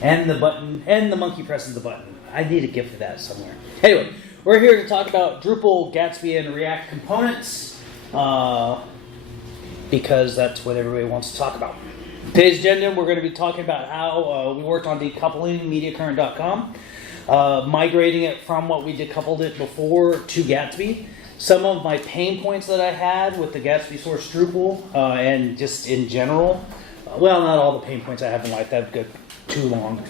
And the button, and the monkey presses the button. I need a GIF of that somewhere. Anyway, we're here to talk about Drupal, Gatsby, and React components, because that's what everybody wants to talk about. Today's agenda, we're going to be talking about how we worked on decoupling MediaCurrent.com, migrating it from what we decoupled it before to Gatsby, some of my pain points that I had with the Gatsby source Drupal, and just in general. Well, not all the pain points I have in life, that would go too long.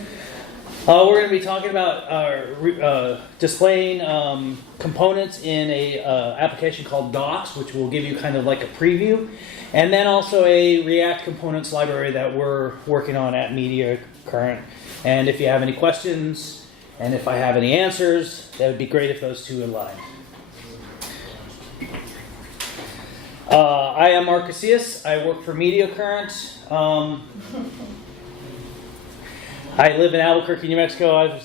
We're going to be talking about displaying components in a application called Docs, which will give you kind of like a preview, and then also a React components library that we're working on at MediaCurrent. And if you have any questions, and if I have any answers, that would be great if those two aligned. I am Mark Casillas. I work for MediaCurrent. I live in Albuquerque, New Mexico.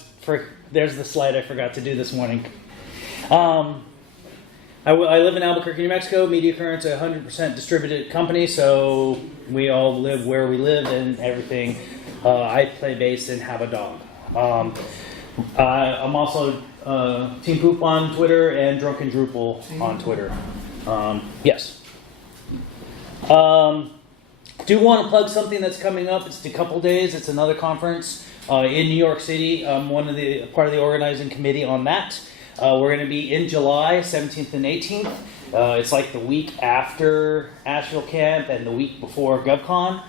There's the slide I forgot to do this morning. I live in Albuquerque, New Mexico. MediaCurrent's a 100% distributed company, so we all live where we live and everything. I play bass and have a dog. I'm also Team Poop on Twitter and Drunken Drupal on Twitter. Yes. Do want to plug something that's coming up. It's Decouple Days. It's another conference in New York City. I'm part of the organizing committee on that. We're going to be in July 17th and 18th. It's like the week after Asheville Camp and the week before GovCon.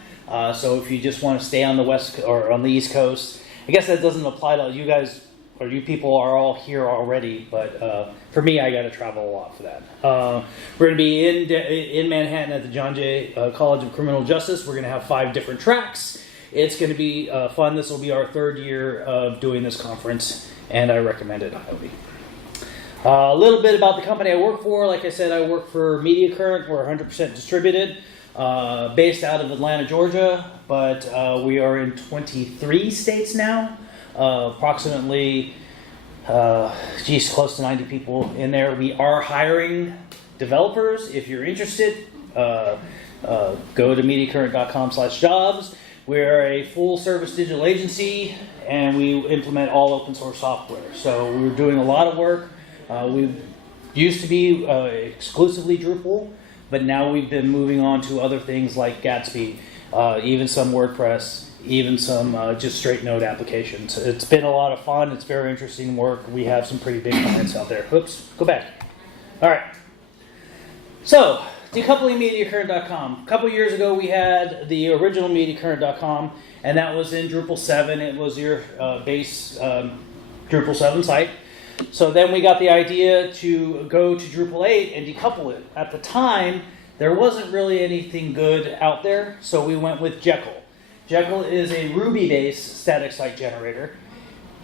So if you just want to stay on the west or on the East Coast, I guess that doesn't apply to you guys, or you people are all here already. But for me, I got to travel a lot for that. We're going to be in Manhattan at the John Jay College of Criminal Justice. We're going to have 5 different tracks. It's going to be fun. This will be our 3rd year of doing this conference, and I recommend it highly. A little bit about the company I work for. Like I said, I work for MediaCurrent. We're 100% distributed, based out of Atlanta, Georgia, but we are in 23 states now. Approximately, close to 90 people in there. We are hiring developers. If you're interested, go to MediaCurrent.com/jobs. We're a full-service digital agency, and we implement all open source software. So we're doing a lot of work. We used to be exclusively Drupal, but now we've been moving on to other things like Gatsby, even some WordPress, even some just straight Node applications. It's been a lot of fun. It's very interesting work. We have some pretty big clients out there. Oops, go back. All right. So, decoupling MediaCurrent.com. A couple years ago, we had the original MediaCurrent.com, and that was in Drupal 7. It was your base Drupal 7 site. So then we got the idea to go to Drupal 8 and decouple it. At the time, there wasn't really anything good out there, so we went with Jekyll. Jekyll is a Ruby-based static site generator.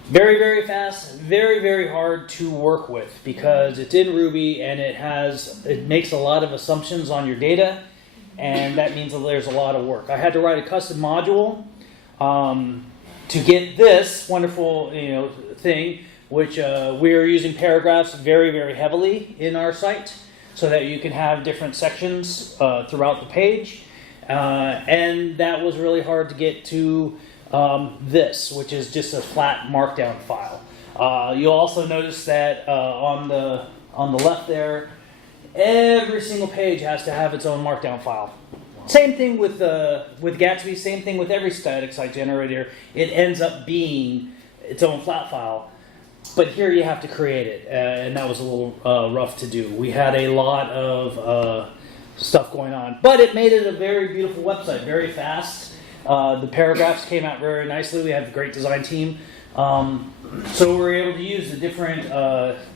Very, very fast, very, very hard to work with because it's in Ruby and it makes a lot of assumptions on your data, and that means that there's a lot of work. I had to write a custom module to get this wonderful thing, which we are using paragraphs very, very heavily in our site so that you can have different sections throughout the page. And that was really hard to get to this, which is just a flat markdown file. You'll also notice that on the left there, every single page has to have its own markdown file. Same thing with Gatsby, same thing with every static site generator. It ends up being its own flat file. But here you have to create it, and that was a little rough to do. We had a lot of stuff going on, but it made it a very beautiful website, very fast. The paragraphs came out very nicely. We have a great design team. So we were able to use the different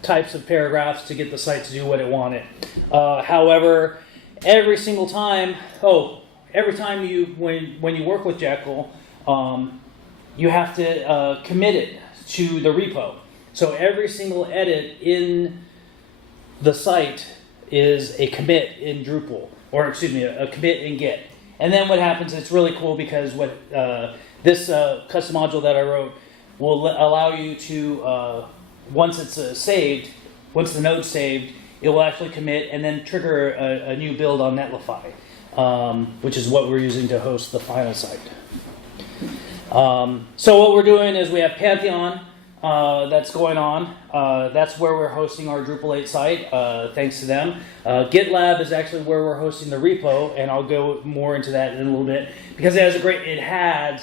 types of paragraphs to get the site to do what it wanted. However, every time when you work with Jekyll, you have to commit it to the repo. So every single edit in the site is a commit in Drupal, or excuse me, a commit in Git. And then what happens, it's really cool because what this custom module that I wrote will allow you to, once it's saved, once the node's saved, it will actually commit and then trigger a new build on Netlify, which is what we're using to host the final site. So what we're doing is we have Pantheon that's going on. That's where we're hosting our Drupal 8 site, thanks to them. GitLab is actually where we're hosting the repo, and I'll go more into that in a little bit, because it had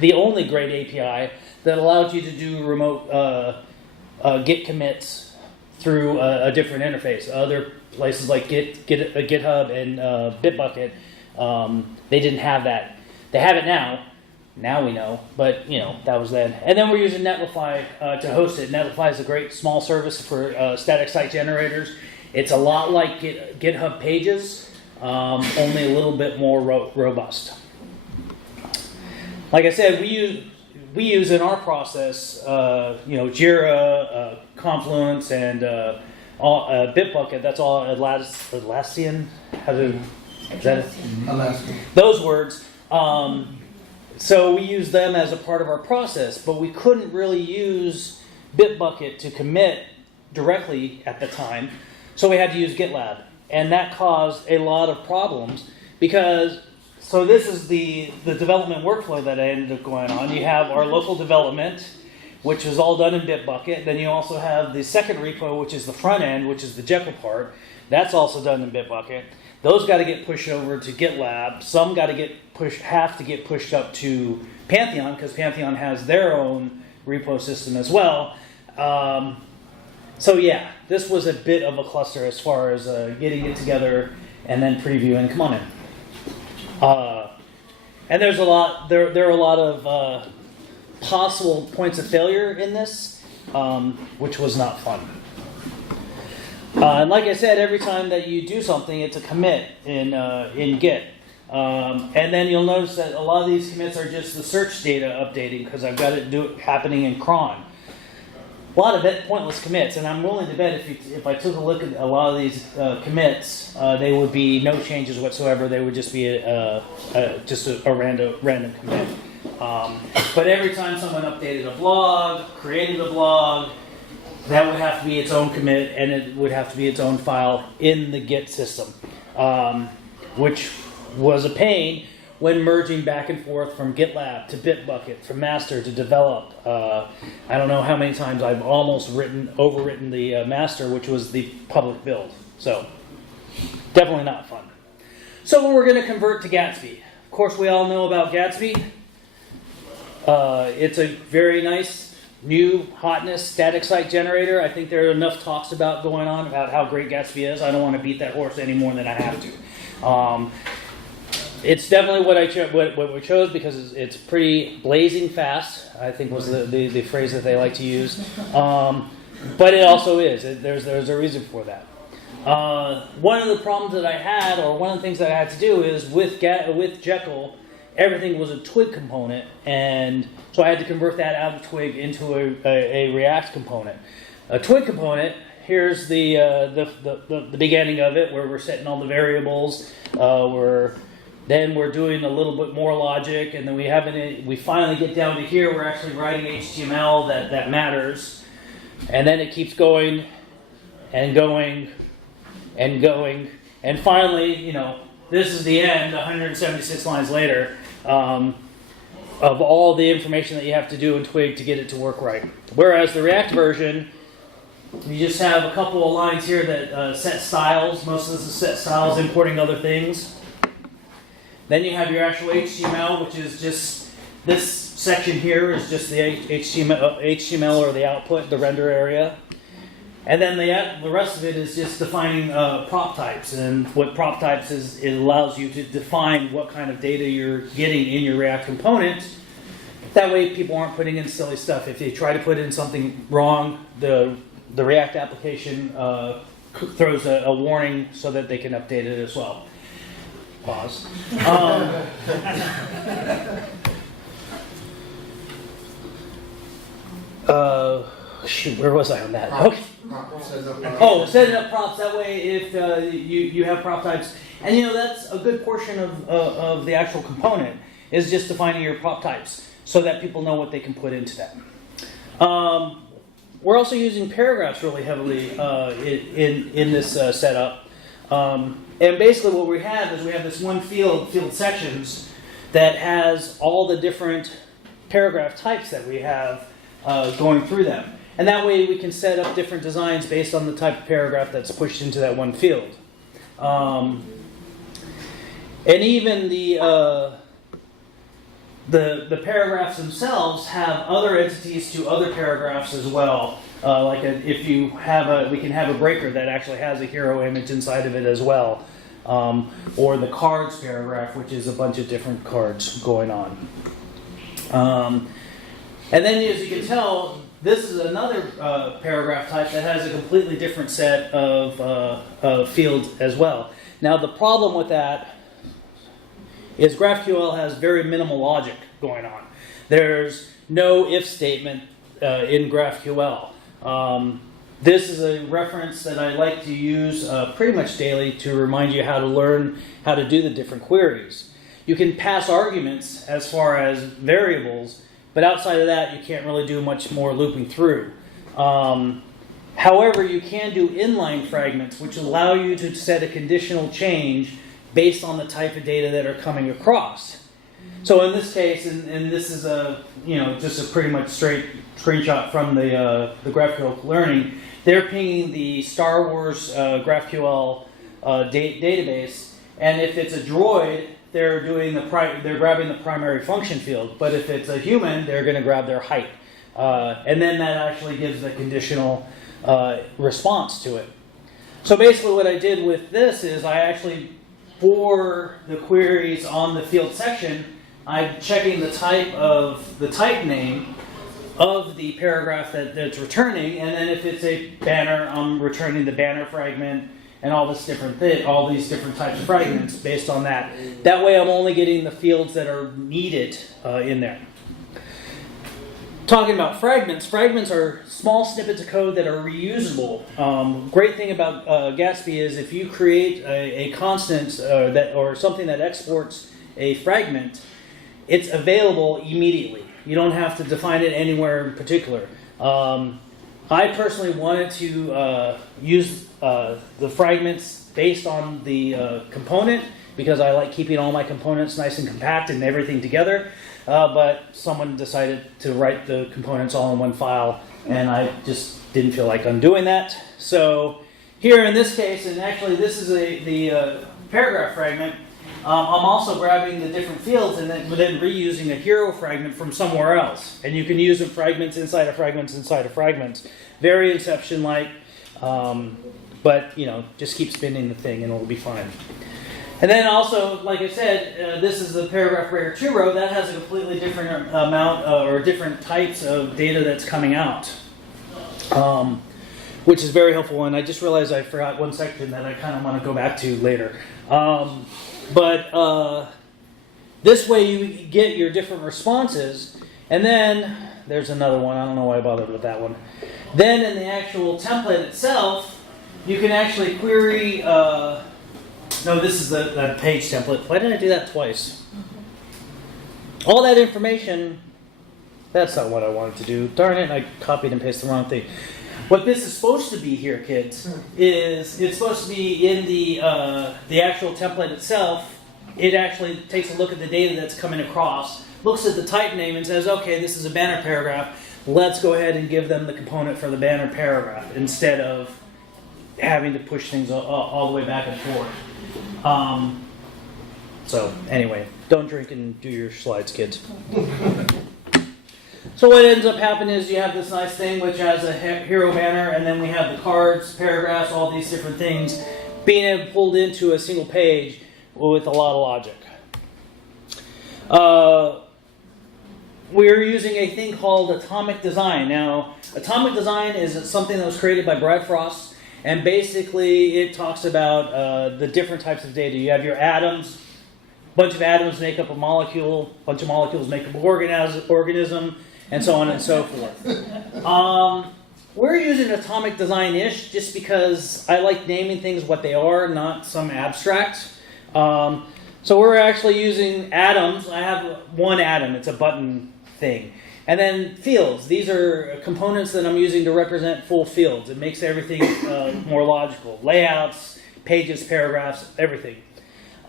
the only great API that allowed you to do remote Git commits through a different interface. Other places like GitHub and Bitbucket, they didn't have that. They have it now. Now we know, but that was then. And then we're using Netlify to host it. Netlify is a great small service for static site generators. It's a lot like GitHub Pages, only a little bit more robust. Like I said, we use in our process, Jira, Confluence, and Bitbucket. That's all Atlassian. Alaska. Those words. So we use them as a part of our process, but we couldn't really use Bitbucket to commit directly at the time, so we had to use GitLab. And that caused a lot of problems because, so this is the development workflow that ended up going on. You have our local development, which is all done in Bitbucket. Then you also have the second repo, which is the front end, which is the Jekyll part. That's also done in Bitbucket. Those got to get pushed over to GitLab. Some have to get pushed up to Pantheon, because Pantheon has their own repo system as well. So yeah, this was a bit of a cluster as far as getting it together and then previewing. Come on in. And there's a lot. There are a lot of possible points of failure in this, which was not fun. And like I said, every time that you do something, it's a commit in Git. And then you'll notice that a lot of these commits are just the search data updating, because I've got it happening in cron. A lot of pointless commits, and I'm willing to bet if I took a look at a lot of these commits, they would be no changes whatsoever. They would just be just a random commit. But every time someone updated a blog, created a blog, that would have to be its own commit, and it would have to be its own file in the Git system, which was a pain when merging back and forth from GitLab to Bitbucket, from master to develop. I don't know how many times I've almost overwritten the master, which was the public build. So definitely not fun. So we're going to convert to Gatsby. Of course, we all know about Gatsby. It's a very nice new hotness static site generator. I think there are enough talks going on about how great Gatsby is. I don't want to beat that horse any more than I have to. It's definitely what we chose because it's pretty blazing fast, I think was the phrase that they like to use. But it also is. There's a reason for that. One of the problems that I had, or one of the things that I had to do, is with Jekyll, everything was a Twig component, and so I had to convert that out of Twig into a React component. A Twig component, here's the beginning of it, where we're setting all the variables. Then we're doing a little bit more logic, and then we finally get down to here. We're actually writing HTML that matters, and then it keeps going and going and going, and finally, this is the end, 176 lines later, of all the information that you have to do in Twig to get it to work right. Whereas the React version, you just have a couple of lines here that set styles. Most of this is set styles, importing other things. Then you have your actual HTML, which is just, this section here is just the HTML or the output, the render area. And then the rest of it is just defining prop types. And what prop types is, it allows you to define what kind of data you're getting in your React component. That way people aren't putting in silly stuff. If they try to put in something wrong, the React application throws a warning so that they can update it as well. Pause. Shoot, where was I on that? Okay. Setting up props. That way, if you have prop types, and that's a good portion of the actual component, is just defining your prop types so that people know what they can put into that. We're also using paragraphs really heavily in this setup. And basically what we have is we have this one field sections, that has all the different paragraph types that we have going through them. And that way we can set up different designs based on the type of paragraph that's pushed into that one field. And even the paragraphs themselves have other entities to other paragraphs as well. If you have we can have a breaker that actually has a hero image inside of it as well. Or the cards paragraph, which is a bunch of different cards going on. And then, as you can tell, this is another paragraph type that has a completely different set of fields as well. Now, the problem with that is GraphQL has very minimal logic going on. There's no if statement in GraphQL. This is a reference that I like to use pretty much daily to remind you how to learn how to do the different queries. You can pass arguments as far as variables, but outside of that, you can't really do much more looping through. However, you can do inline fragments, which allow you to set a conditional change based on the type of data that are coming across. So in this case, and this is just a pretty much straight screenshot from the GraphQL Learning, they're pinging the Star Wars GraphQL database, and if it's a droid, they're grabbing the primary function field. But if it's a human, they're going to grab their height, and then that actually gives the conditional response to it. So basically, what I did with this is I actually, for the queries on the field section, I'm checking the type name of the paragraph that's returning, and then if it's a banner, I'm returning the banner fragment and all these different types of fragments based on that. That way, I'm only getting the fields that are needed in there. Talking about fragments, fragments are small snippets of code that are reusable. Great thing about Gatsby is if you create a constant or something that exports a fragment, it's available immediately. You don't have to define it anywhere in particular. I personally wanted to use the fragments based on the component because I like keeping all my components nice and compact and everything together. But someone decided to write the components all in one file, and I just didn't feel like undoing that. So here in this case, and actually this is the paragraph fragment, I'm also grabbing the different fields and then reusing a hero fragment from somewhere else. And you can use the fragments inside of fragments inside of fragments. Very Inception-like, but just keep spinning the thing and it'll be fine. And then also, like I said, this is the paragraph breaker 2 row. That has a completely different amount or different types of data that's coming out, which is very helpful. And I just realized I forgot one section that I kind of want to go back to later. But this way you get your different responses. And then there's another one. I don't know why I bothered with that one. Then in the actual template itself, you can actually query... No, this is the page template. Why did I do that twice? All that information, that's not what I wanted to do. Darn it, I copied and pasted the wrong thing. What this is supposed to be here, kids, is it's supposed to be in the actual template itself. It actually takes a look at the data that's coming across, looks at the type name and says, okay, this is a banner paragraph. Let's go ahead and give them the component for the banner paragraph instead of having to push things all the way back and forth. So anyway, don't drink and do your slides, kids. So what ends up happening is you have this nice thing which has a hero banner, and then we have the cards, paragraphs, all these different things being pulled into a single page with a lot of logic. We're using a thing called Atomic Design. Now, Atomic Design is something that was created by Brad Frost. And basically, it talks about the different types of data. You have your atoms. A bunch of atoms make up a molecule. A bunch of molecules make up an organism, and so on and so forth. We're using Atomic Design-ish just because I like naming things what they are, not some abstract. So we're actually using atoms. I have one atom. It's a button thing. And then fields. These are components that I'm using to represent full fields. It makes everything more logical. Layouts, pages, paragraphs, everything.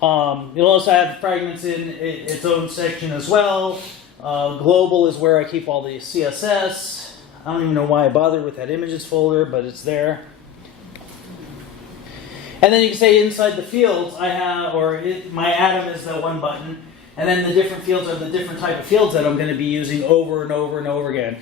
You'll also have fragments in its own section as well. Global is where I keep all the CSS. I don't even know why I bothered with that images folder, but it's there. And then you can say inside the fields, I have, my atom is the one button, and then the different fields are the different type of fields that I'm going to be using over and over and over again.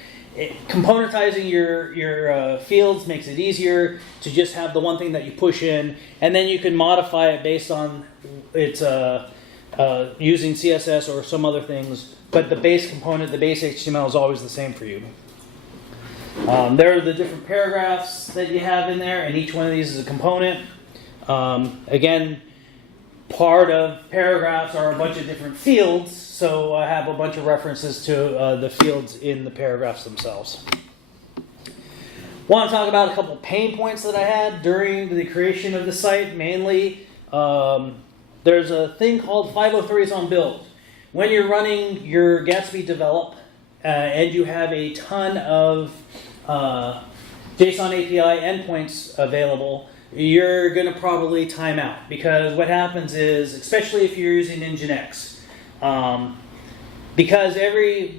Componentizing your fields makes it easier to just have the one thing that you push in, and then you can modify it based on its using CSS or some other things. But the base component, the base HTML, is always the same for you. There are the different paragraphs that you have in there, and each one of these is a component. Again, part of paragraphs are a bunch of different fields, so I have a bunch of references to the fields in the paragraphs themselves. Want to talk about a couple pain points that I had during the creation of the site, mainly. There's a thing called 503s on build. When you're running your Gatsby develop and you have a ton of JSON API endpoints available, you're going to probably time out, because what happens is, especially if you're using Nginx, because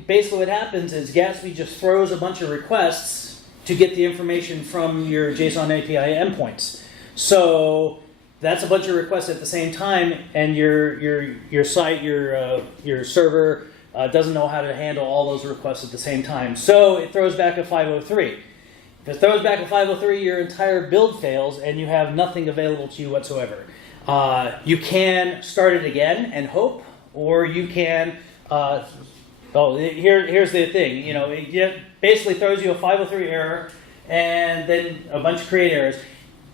basically what happens is Gatsby just throws a bunch of requests to get the information from your JSON API endpoints. So that's a bunch of requests at the same time, and your site, your server doesn't know how to handle all those requests at the same time. So it throws back a 503. If it throws back a 503, your entire build fails and you have nothing available to you whatsoever. You can start it again and hope, or you can. Here's the thing. It basically throws you a 503 error and then a bunch of create errors.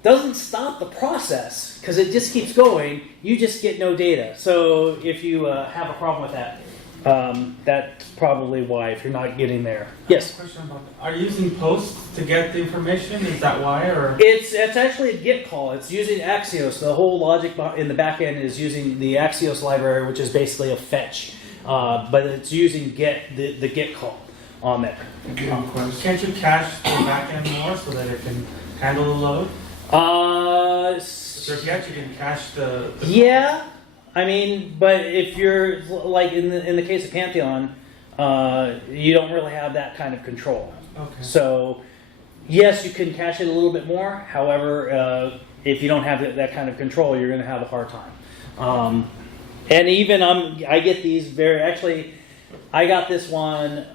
Doesn't stop the process because it just keeps going. You just get no data. So if you have a problem with that, that's probably why, if you're not getting there. Yes? Question about that. Are you using posts to get the information? Is that why? Or It's actually a GET call. It's using Axios. The whole logic in the back end is using the Axios library, which is basically a fetch. But it's using the GET call on there. Can't you cache the back end more so that it can handle the load? So if you can cache the yeah. I mean, but if you're like in the case of Pantheon, you don't really have that kind of control. Okay. So yes, you can cache it a little bit more. However, if you don't have that kind of control, you're going to have a hard time. And even I get these I got this one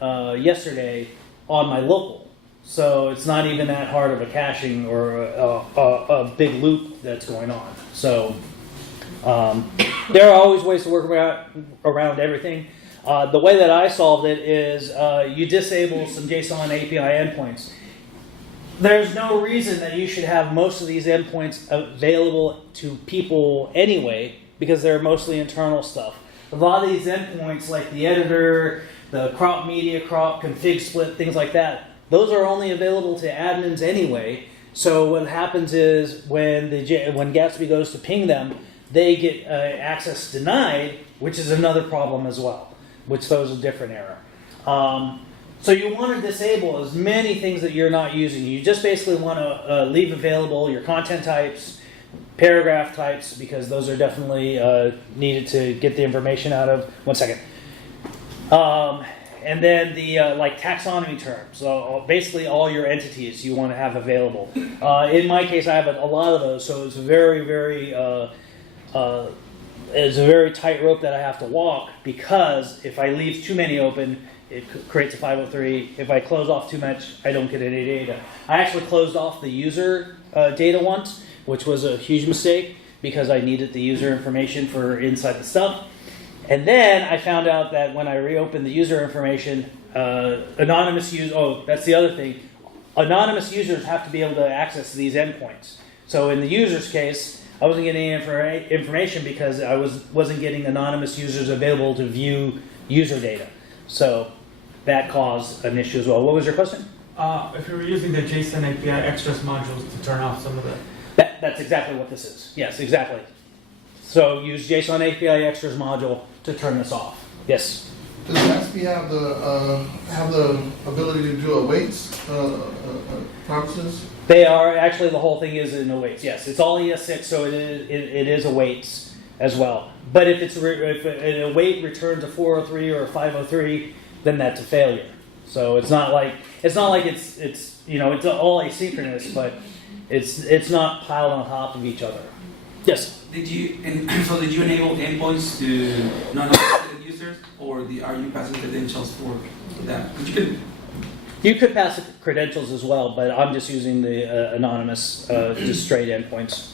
yesterday on my local. So it's not even that hard of a caching or a big loop that's going on. So there are always ways to work around everything. The way that I solved it is you disable some JSON API endpoints. There's no reason that you should have most of these endpoints available to people anyway, because they're mostly internal stuff. A lot of these endpoints, like the editor, the crop media, crop, config split, things like that, those are only available to admins anyway. So what happens is when Gatsby goes to ping them, they get access denied, which is another problem as well, which throws a different error. So you want to disable as many things that you're not using. You just basically want to leave available your content types, paragraph types, because those are definitely needed to get the information out of. One second. And then the like taxonomy terms. So basically all your entities you want to have available. In my case, I have a lot of those, so it's very, very it's a very tight rope that I have to walk, because if I leave too many open, it creates a 503. If I close off too much, I don't get any data. I actually closed off the user data once, which was a huge mistake because I needed the user information for inside the stuff. And then I found out that when I reopened the user information, anonymous use. Oh, that's the other thing. Anonymous users have to be able to access these endpoints. So in the user's case, I wasn't getting any information because I wasn't getting anonymous users available to view user data. So that caused an issue as well. What was your question? If you were using the JSON API extras modules to turn off some of the... That's exactly what this is. Yes, exactly. So use JSON API extras module to turn this off. Yes? Does Gatsby have the ability to do awaits promises? They are, actually the whole thing is in awaits. Yes, it's all ES6, so it is awaits. as well. But if if an await returns a 403 or a 503, then that's a failure. So it's not like it's it's all asynchronous, but it's not piled on top of each other. Yes. Did you enable endpoints to non-authenticated users, or are you passing credentials for that? You could pass credentials as well, but I'm just using the anonymous, just straight endpoints.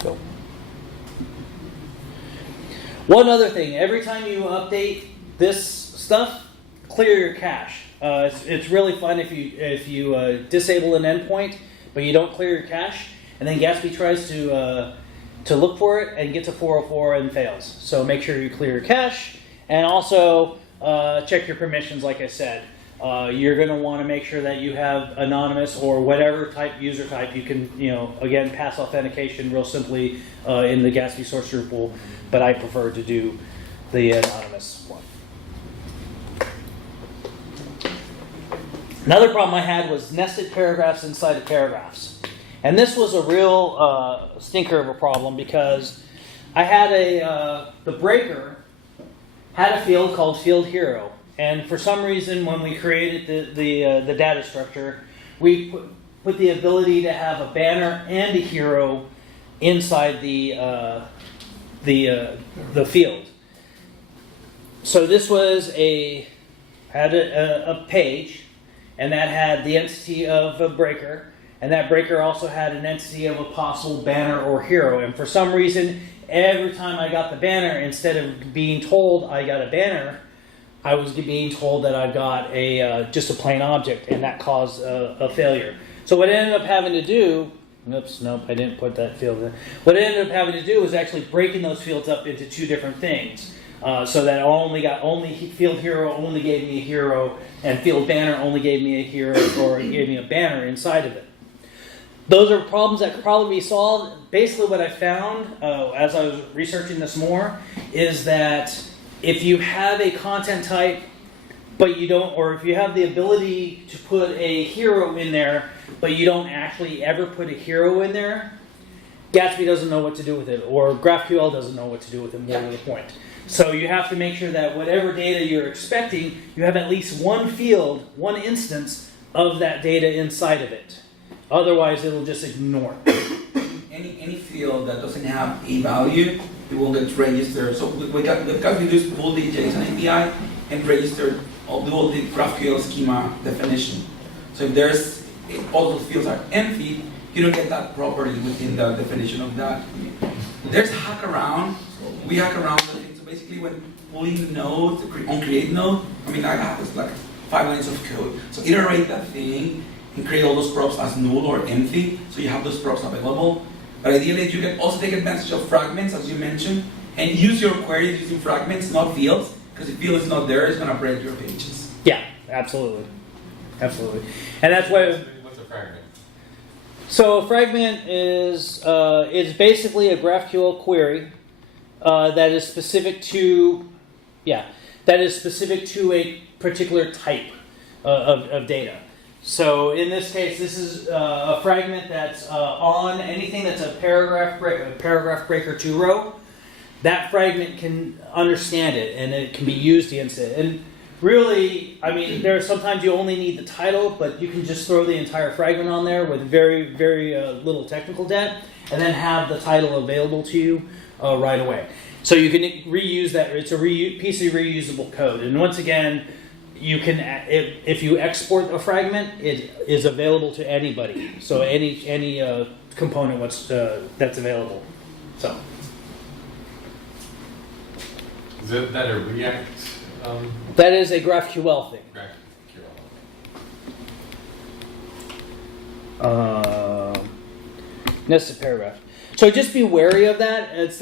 Go. One other thing, every time you update this stuff, clear your cache. It's really fun if you disable an endpoint, but you don't clear your cache, and then Gatsby tries to look for it and gets a 404 and fails. So make sure you clear your cache, and also check your permissions. Like I said, you're going to want to make sure that you have anonymous or whatever user type. You can again pass authentication real simply in the Gatsby source Drupal, but I prefer to do the anonymous one. Another problem I had was nested paragraphs inside of paragraphs. And this was a real stinker of a problem because I had the breaker had a field called field hero. And for some reason, when we created the data structure, we put the ability to have a banner and a hero inside the field. So this had a page, and that had the entity of a breaker, and that breaker also had an entity of a possible banner or hero. And for some reason, every time I got the banner, instead of being told I got a banner, I was being told that I got just a plain object, and that caused a failure. So what I ended up having to do, I didn't put that field in. What I ended up having to do was actually breaking those fields up into two different things. So that only field hero only gave me a hero, and field banner only gave me a hero, or it gave me a banner inside of it. Those are problems that could probably be solved. Basically what I found as I was researching this more is that if you have a content type, but you don't, or if you have the ability to put a hero in there, but you don't actually ever put a hero in there, Gatsby doesn't know what to do with it, or GraphQL doesn't know what to do with it, more to the point. So you have to make sure that whatever data you're expecting, you have at least one field, one instance of that data inside of it. Otherwise, it'll just ignore it. Any field that doesn't have a value, it will get registered. So because we just pull the JSON API and register all the GraphQL schema definition. So if all those fields are empty, you don't get that property within the definition of that. There's hack around. We hack around the thing. So basically, when pulling nodes on create node, I have this like 5 lines of code. So iterate that thing and create all those props as null or empty, so you have those props available. But ideally, you can also take advantage of fragments, as you mentioned, and use your queries using fragments, not fields, because if field is not there, it's going to break your pages. Yeah, absolutely. Absolutely. And that's why... What's a fragment? So a fragment is basically a GraphQL query that is specific to a particular type of data. So in this case, this is a fragment that's on anything that's a paragraph breaker 2 row. That fragment can understand it, and it can be used against it. And really, there are sometimes you only need the title, but you can just throw the entire fragment on there with very, very little technical debt, and then have the title available to you right away. So you can reuse that. It's a piece of reusable code. And once again, you can, if you export a fragment, it is available to anybody. So any component that's available. So. Is that a React? That is a GraphQL thing. Nested paragraph. So just be wary of that. It's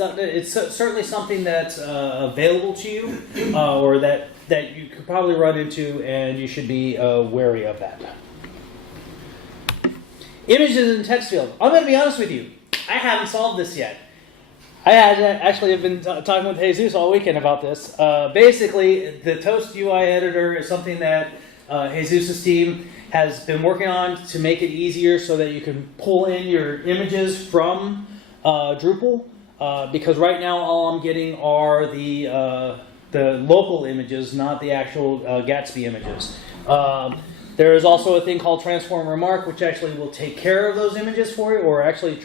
certainly something that's available to you, or that you could probably run into, and you should be wary of that. Images in text field. I'm going to be honest with you. I haven't solved this yet. I've been talking with Jesus all weekend about this. Basically, the Toast UI editor is something that Jesus' team has been working on to make it easier so that you can pull in your images from Drupal. Because right now all I'm getting are the local images, not the actual Gatsby images. There is also a thing called Transform Remark, which actually will take care of those images for you, or actually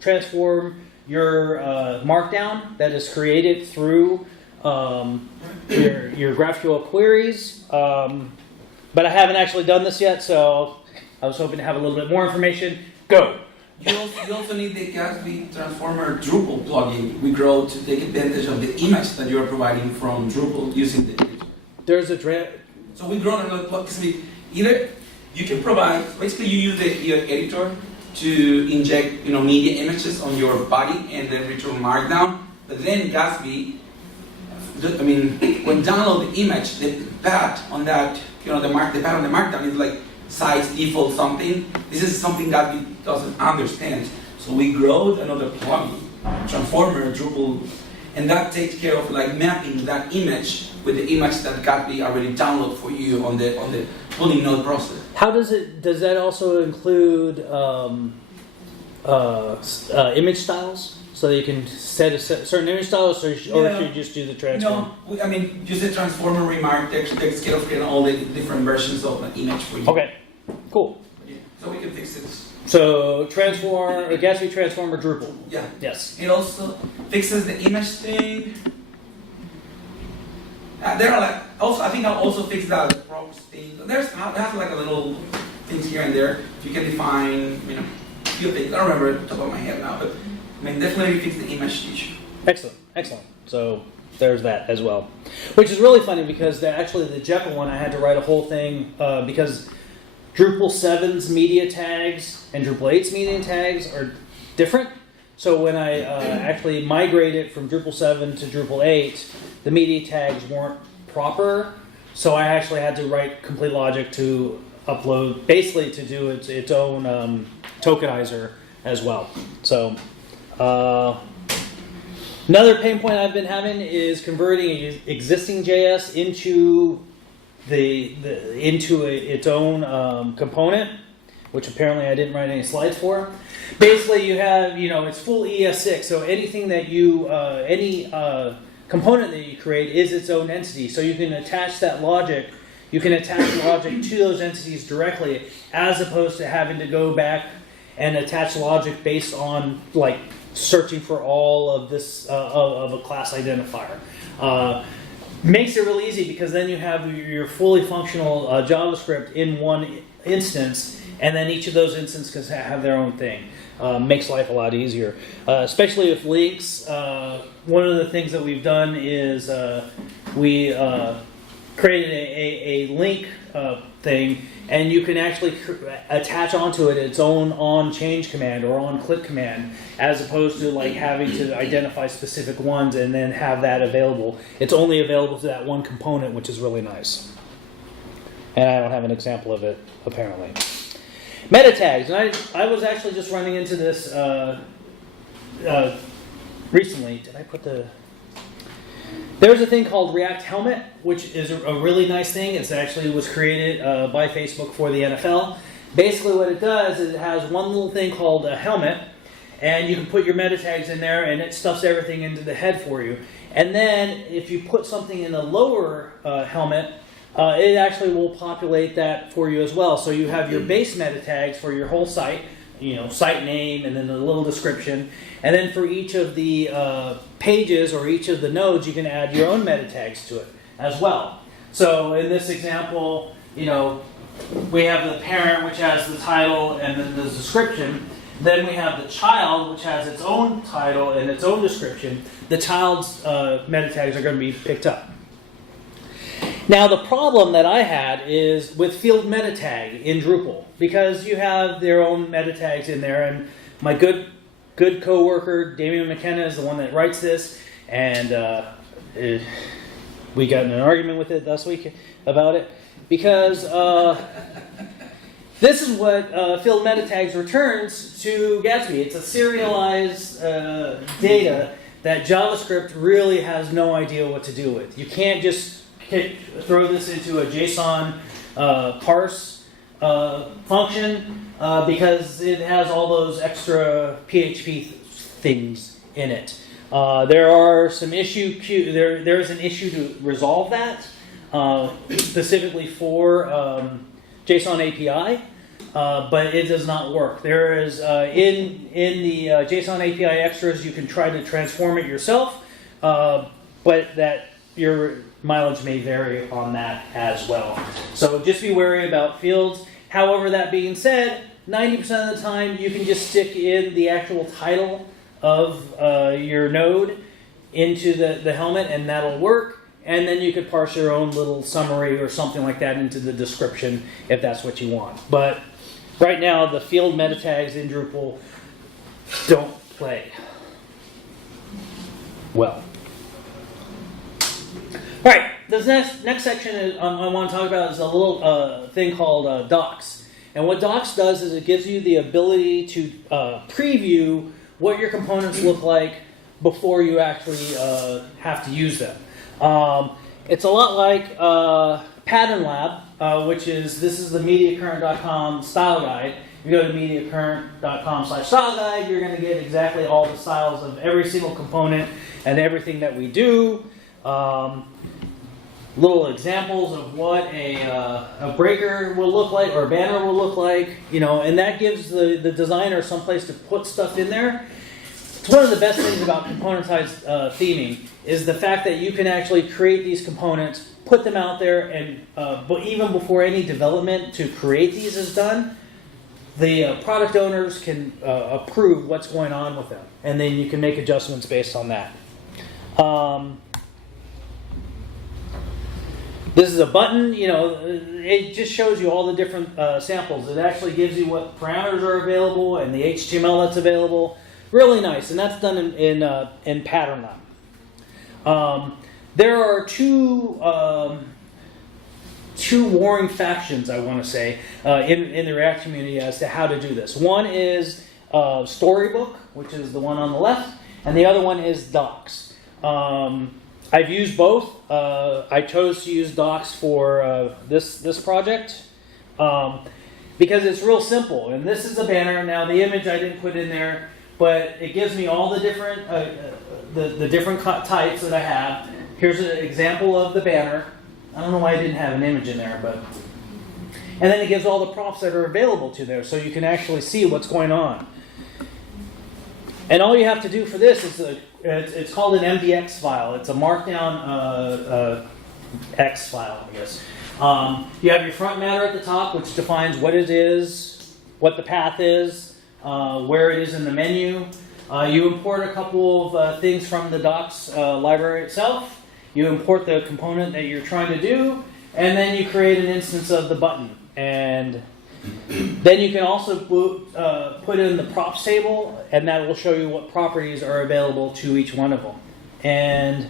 transform your markdown that is created through your GraphQL queries. But I haven't actually done this yet, so I was hoping to have a little bit more information. Go. You also need the Gatsby Transformer Drupal plugin we grow to take advantage of the image that you are providing from Drupal using the editor. There's a So we grown another plugin. Either you can provide, basically you use your editor to inject media images on your body and then return markdown. But then Gatsby, when download the image, the path on that, the path on the markdown is like size default something. This is something Gatsby doesn't understand. So we grow another plugin, Transformer Drupal, and that takes care of like mapping that image with the image that Gatsby already download for you on the pulling node process. How does that also include image styles? So that you can set a certain image styles, or should you just do the transform? No, use the Transformer Remark takes care of all the different versions of the image for you. Okay, cool. Yeah. So we can fix it. So Gatsby Transformer Drupal. Yeah. Yes. It also fixes the image thing. There are I think I'll also fix that props thing. There's like a little things here and there. You can define, few things. I don't remember at the top of my head now, but definitely fix the image issue. Excellent. So there's that as well, which is really funny because actually the Jekyll one I had to write a whole thing because Drupal 7's media tags and Drupal 8's media tags are different. So when I actually migrated from Drupal 7 to Drupal 8, the media tags weren't proper. So I actually had to write complete logic to upload, basically to do its own tokenizer as well. So another pain point I've been having is converting existing JS into its own component, which apparently I didn't write any slides for. Basically, you have it's full ES6, so anything that any component that you create is its own entity. So you can attach that logic. You can attach logic to those entities directly, as opposed to having to go back and attach logic based on like searching for all of this of a class identifier. Makes it really easy because then you have your fully functional JavaScript in one instance, and then each of those instances can have their own thing. Makes life a lot easier, especially with links. One of the things that we've done is we created a link thing, and you can actually attach onto it its own on-change command or on-click command, as opposed to like having to identify specific ones and then have that available. It's only available to that one component, which is really nice. And I don't have an example of it, apparently. Meta tags, and I was actually just running into this recently. Did I put the... There's a thing called React Helmet, which is a really nice thing. It actually was created by Facebook for the NFL. Basically what it does is it has one little thing called a helmet, and you can put your meta tags in there, and it stuffs everything into the head for you. And then if you put something in the lower helmet, it actually will populate that for you as well. So you have your base meta tags for your whole site, site name and then a little description. And then for each of the pages or each of the nodes, you can add your own meta tags to it as well. So in this example, we have the parent, which has the title and then the description. Then we have the child, which has its own title and its own description. The child's meta tags are going to be picked up. Now the problem that I had is with field meta tag in Drupal, because you have their own meta tags in there, and my good coworker Damian McKenna is the one that writes this, and we got in an argument with it last week about it, because this is what field meta tags returns to Gatsby. It's a serialized data that JavaScript really has no idea what to do with. You can't just throw this into a JSON parse function because it has all those extra PHP things in it. There are some there is an issue to resolve that specifically for JSON API, but it does not work. There is in the JSON API extras you can try to transform it yourself, but that your mileage may vary on that as well. So just be wary about fields. However, that being said, 90% of the time you can just stick in the actual title of your node into the helmet and that'll work. And then you could parse your own little summary or something like that into the description if that's what you want. But right now, the field meta tags in Drupal don't play well. All right, this next section I want to talk about is a little thing called docs. And what docs does is it gives you the ability to preview what your components look like before you actually have to use them. It's a lot like Pattern Lab, which is, this is the MediaCurrent.com style guide. If you go to MediaCurrent.com/style guide, you're going to get exactly all the styles of every single component and everything that we do. Little examples of what a breaker will look like or a banner will look like, and that gives the designer some place to put stuff in there. It's one of the best things about componentized theming is the fact that you can actually create these components, put them out there, and but even before any development to create these is done, the product owners can approve what's going on with them, and then you can make adjustments based on that. This is a button, it just shows you all the different samples. It actually gives you what parameters are available and the HTML that's available. Really nice, and that's done in Pattern Lab. There are two warring factions, I want to say, in the React community as to how to do this. One is Storybook, which is the one on the left, and the other one is Docs. I've used both. I chose to use Docs for this project because it's real simple. And this is a banner. Now the image I didn't put in there, but it gives me all the different the different types that I have. Here's an example of the banner. I don't know why I didn't have an image in there, but and then it gives all the prompts that are available to there, so you can actually see what's going on. And all you have to do for this is it's called an MDX file. It's a Markdown X file, I guess. You have your front matter at the top, which defines what it is, what the path is, where it is in the menu. You import a couple of things from the docs library itself. You import the component that you're trying to do, and then you create an instance of the button. And then you can also put in the props table, and that will show you what properties are available to each one of them. And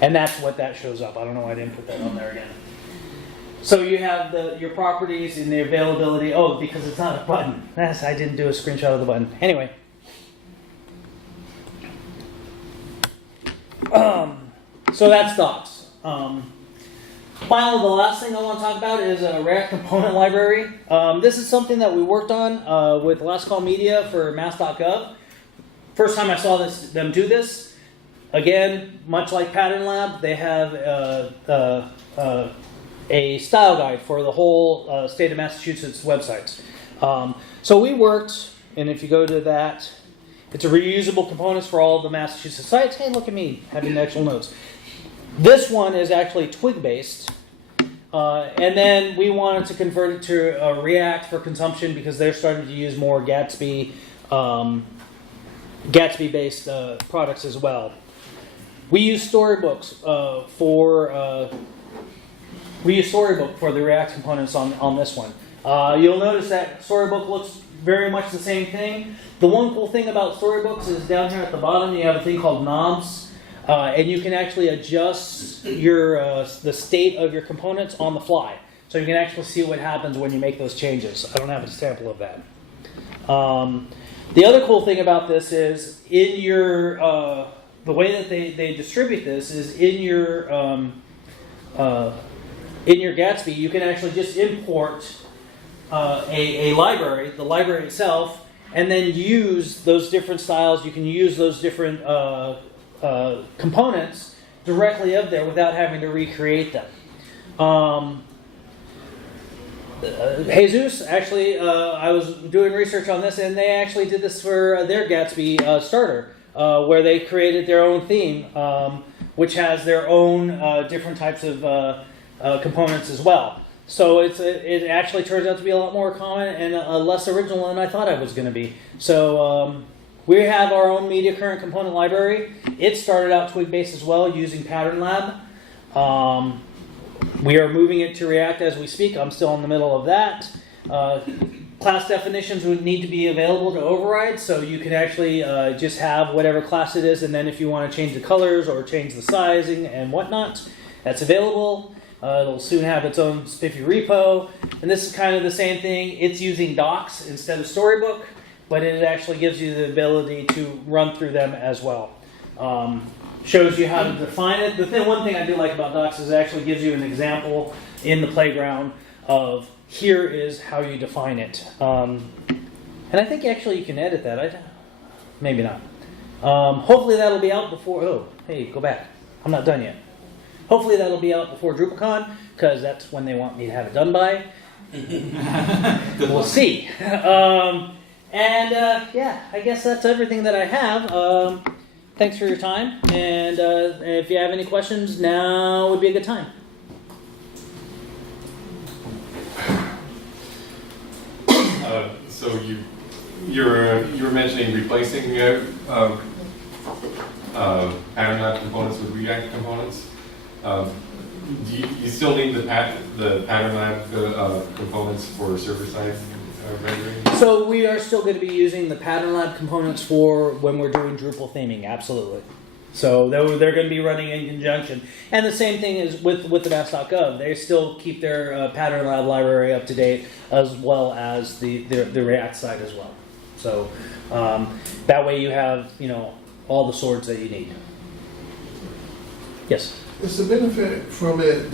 that's what that shows up. I don't know why I didn't put that on there again. So you have your properties and the availability. Oh, because it's not a button. I didn't do a screenshot of the button. Anyway. So that's docs. Finally, the last thing I want to talk about is a React component library. This is something that we worked on with Last Call Media for mass.gov. First time I saw them do this. Again, much like Pattern Lab, they have a style guide for the whole state of Massachusetts websites. So we worked, and if you go to that, it's a reusable components for all of the Massachusetts sites. Hey, look at me having actual notes. This one is actually Twig-based, and then we wanted to convert it to React for consumption because they're starting to use more Gatsby-based products as well. We use Storybooks for the React components on this one. You'll notice that Storybook looks very much the same thing. The one cool thing about Storybooks is down here at the bottom you have a thing called knobs. And you can actually adjust the state of your components on the fly. So you can actually see what happens when you make those changes. I don't have a sample of that. The other cool thing about this is in your the way that they distribute this is in your in your Gatsby, you can actually just import a library, the library itself, and then use those different styles. You can use those different components directly up there without having to recreate them. Jesus, actually, I was doing research on this, and they actually did this for their Gatsby starter, where they created their own theme, which has their own different types of components as well. So it actually turns out to be a lot more common and less original than I thought it was going to be. So we have our own Media Current component library. It started out Twig-based as well, using Pattern Lab. We are moving it to React as we speak. I'm still in the middle of that. Class definitions would need to be available to override, so you can actually just have whatever class it is, and then if you want to change the colors or change the sizing and whatnot, that's available. It'll soon have its own Spiffy repo, and this is kind of the same thing. It's using docs instead of Storybook, but it actually gives you the ability to run through them as well. Shows you how to define it. One thing I do like about docs is it actually gives you an example in the playground of here is how you define it. And I think actually you can edit that. Maybe not. Hopefully that'll be out before, oh, hey, go back. I'm not done yet. Hopefully that'll be out before DrupalCon, because that's when they want me to have it done by. We'll see. Yeah, I guess that's everything that I have. Thanks for your time, and if you have any questions, now would be a good time. So you were mentioning replacing Pattern Lab components with React components. Do you still need the Pattern Lab components for server-side rendering? So we are still going to be using the Pattern Lab components for when we're doing Drupal theming, absolutely. So they're going to be running in conjunction. And the same thing is with the mass.gov. They still keep their Pattern Lab library up to date, as well as the React side as well. So that way you have, all the swords that you need. Yes? Is the benefit from it,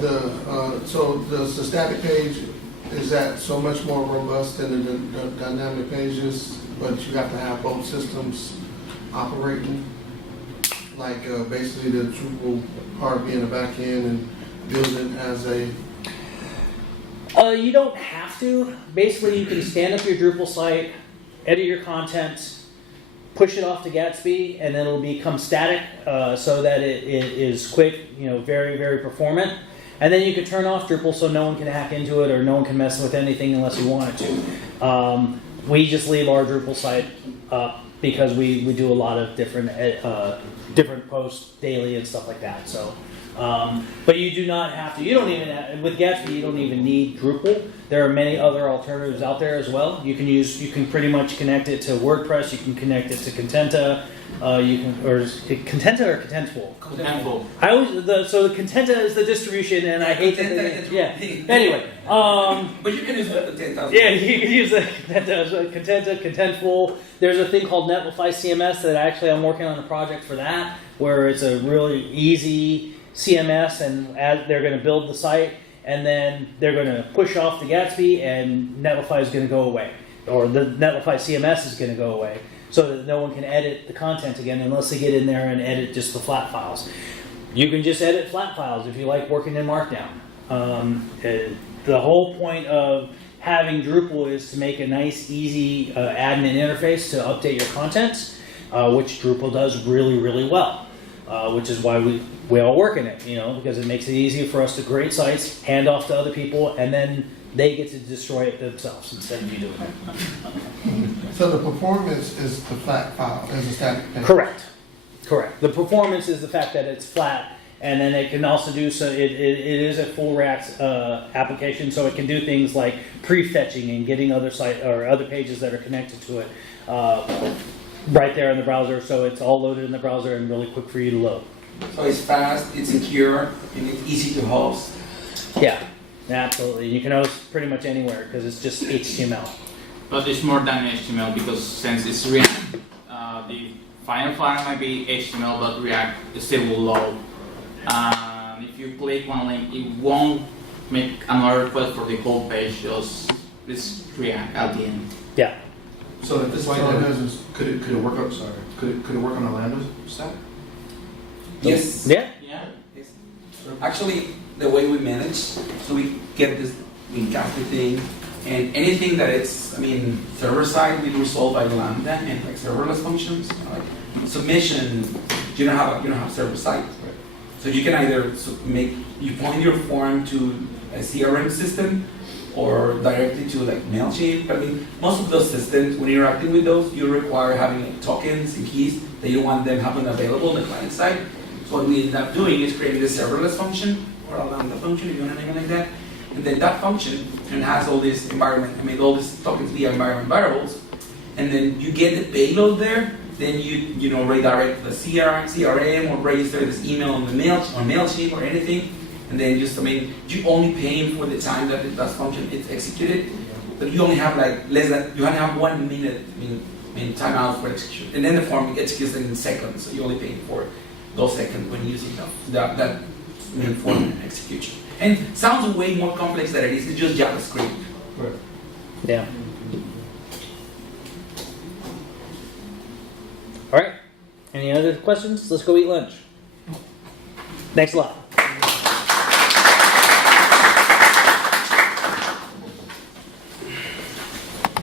so the static page, is that so much more robust than the dynamic pages, but you have to have both systems operating? Like basically the Drupal part being the back end and building as a... You don't have to. Basically, you can stand up your Drupal site, edit your content, push it off to Gatsby, and then it'll become static so that it is quick, very, very performant. And then you can turn off Drupal so no one can hack into it or no one can mess with anything unless you wanted to. We just leave our Drupal site up because we do a lot of different posts daily and stuff like that. So, but you do not have to. You don't even with Gatsby. You don't even need Drupal. There are many other alternatives out there as well. You can pretty much connect it to WordPress. You can connect it to Contenta. Contenta or Contentful? Contentful. So the Contenta is the distribution, and I hate that. Yeah. Anyway. But you can use the Contenta. Yeah, you can use the Contenta, Contentful. There's a thing called Netlify CMS that actually I'm working on a project for that, where it's a really easy CMS, and they're going to build the site, and then they're going to push off the Gatsby, and Netlify is going to go away, or the Netlify CMS is going to go away, so that no one can edit the content again unless they get in there and edit just the flat files. You can just edit flat files if you like working in Markdown. The whole point of having Drupal is to make a nice, easy admin interface to update your content, which Drupal does really, really well, which is why we all work in it, because it makes it easier for us to create sites, hand off to other people, and then they get to destroy it themselves instead of you doing it. So the performance is the flat file, is a static page? Correct. The performance is the fact that it's flat, and then it can also do so. It is a full React application, so it can do things like prefetching and getting other pages that are connected to it right there in the browser. So it's all loaded in the browser and really quick for you to load. So it's fast, it's secure, and it's easy to host. Yeah, absolutely. You can host pretty much anywhere because it's just HTML. But it's more than HTML because since it's React, the final file might be HTML, but React still will load. If you click one link, it won't make another request for the whole page, just React at the end. Yeah. So if this So like, it has- could it work on, sorry, could it work on a Lambda stack? Yes. Yeah. Yeah. Yes. Actually, the way we manage, so we get this, we cast the thing, and anything that it's, I mean, server side, we resolve by Lambda and like serverless functions. Like submission, you don't have server side, so you can either you point your form to a CRM system or directly to like Mailchimp. I mean, most of those systems, when you're interacting with those, you require having like tokens and keys that you want them having available on the client side. So what we end up doing is creating this serverless function, or a Lambda function, if you want to name it like that. And then that function and has all this environment, all these tokens via environment variables. And then you get the payload there, then you redirect the CRM or register this email on the Mailchimp or anything. And then you only paying for the time that that function is executed. But you only have like you only have 1 minute timeout for execution. And then the form executes in seconds, so you only pay for those seconds when using that form execution. And sounds way more complex than it is. It's just JavaScript. Yeah. All right. Any other questions? Let's go eat lunch. Thanks a lot.